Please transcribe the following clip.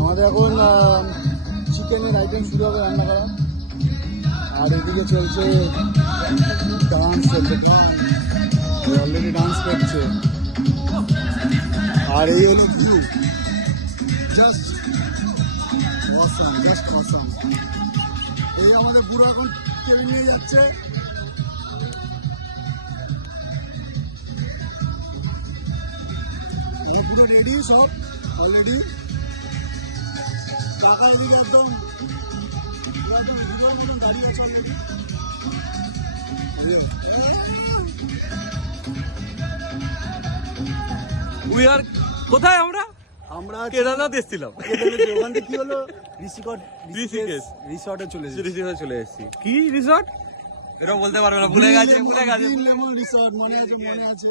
আমাদের এখন চিকেনের আইটেম শুরু হবে রান্না করা। আর এদিকে চলছে ডান্স, অলরেডি ডান্স করছে। আর এই হলো view, just awesome, just awesome. এই আমাদের পুরো এখন টেনে নিয়ে যাচ্ছে। পুরো রেডি সব অলরেডি। টাকা এদিকে একদম দাঁড়িয়ে আছে অলরেডি। কোথায় আমরা আমরা কেদারনাথ এসেছিলাম। ওখান থেকে কি হলো, রিসর্টে চলে এসেছি। কি রিসর্ট এটা বলতে পারবে না, ভুলে গেছে। রিসর্ট মনে আছে, মনে আছে।